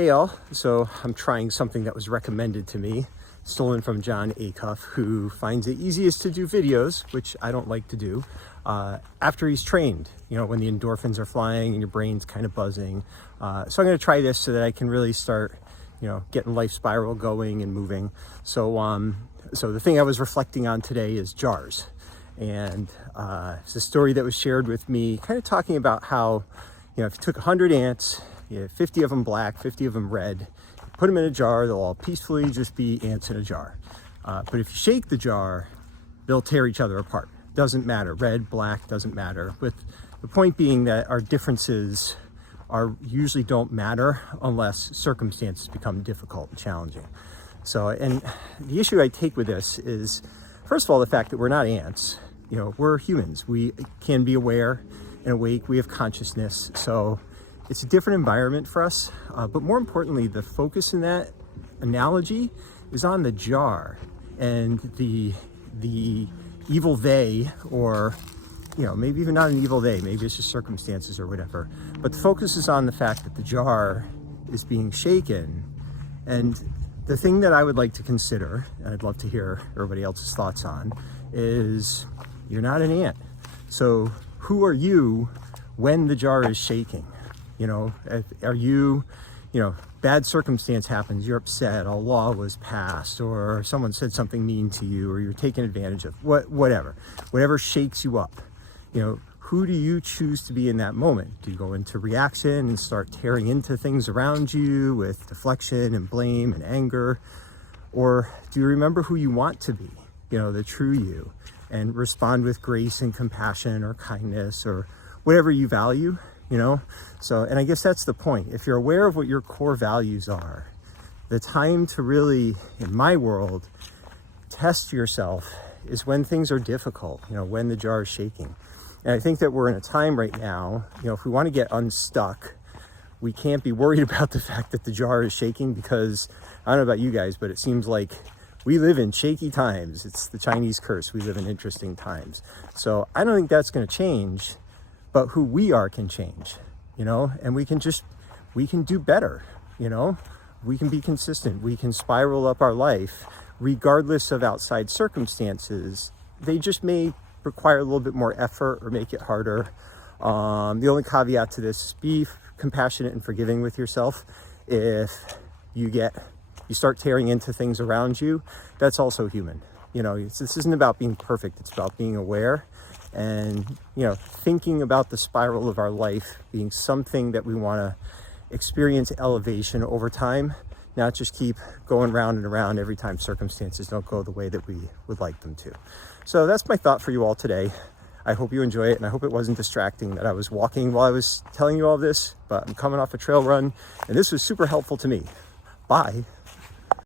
Hey all, so I'm trying something that was recommended to me, stolen from Jon Acuff, who finds it easiest to do videos, which I don't like to do, after he's trained, you know, when the endorphins are flying and your brain's kind of buzzing. So I'm going to try this so that I can really start, you know, getting life spiral going and moving. So the thing I was reflecting on today is jars. And it's a story that was shared with me, kind of talking about how, you know, if you took 100 ants, you have 50 of them black, 50 of them red, put them in a jar, they'll all peacefully just be ants in a jar. But if you shake the jar, they'll tear each other apart. Doesn't matter, red, black, doesn't matter. With the point being that our differences usually don't matter unless circumstances become difficult and challenging. So, and the issue I take with this is, first of all, the fact that we're not ants. You know, we're humans. We can be aware and awake. We have consciousness. So it's a different environment for us. But more importantly, the focus in that analogy is on the jar and the evil they, or, you know, maybe even not an evil they, maybe it's just circumstances or whatever. But the focus is on the fact that the jar is being shaken. And the thing that I would like to consider, and I'd love to hear everybody else's thoughts on, is you're not an ant. So who are you when the jar is shaking? You know, are you, you know, bad circumstance happens, you're upset, a law was passed, or someone said something mean to you, or you're taken advantage of, whatever shakes you up. You know, who do you choose to be in that moment? Do you go into reaction and start tearing into things around you with deflection and blame and anger? Or do you remember who you want to be, you know, the true you, and respond with grace and compassion or kindness or whatever you value, you know? So, and I guess that's the point. If you're aware of what your core values are, the time to really, in my world, test yourself is when things are difficult, you know, when the jar is shaking. And I think that we're in a time right now, you know, if we want to get unstuck, we can't be worried about the fact that the jar is shaking, because I don't know about you guys, but it seems like we live in shaky times. It's the Chinese curse. We live in interesting times. So I don't think that's going to change, but who we are can change, you know, and we can do better, you know, we can be consistent. We can spiral up our life regardless of outside circumstances. They just may require a little bit more effort or make it harder. The only caveat to this is be compassionate and forgiving with yourself. If you start tearing into things around you, that's also human. You know, this isn't about being perfect. It's about being aware and, you know, thinking about the spiral of our life being something that we want to experience elevation over time, not just keep going round and around every time circumstances don't go the way that we would like them to. So that's my thought for you all today. I hope you enjoy it, and I hope it wasn't distracting that I was walking while I was telling you all this, but I'm coming off a trail run, and this was super helpful to me. Bye.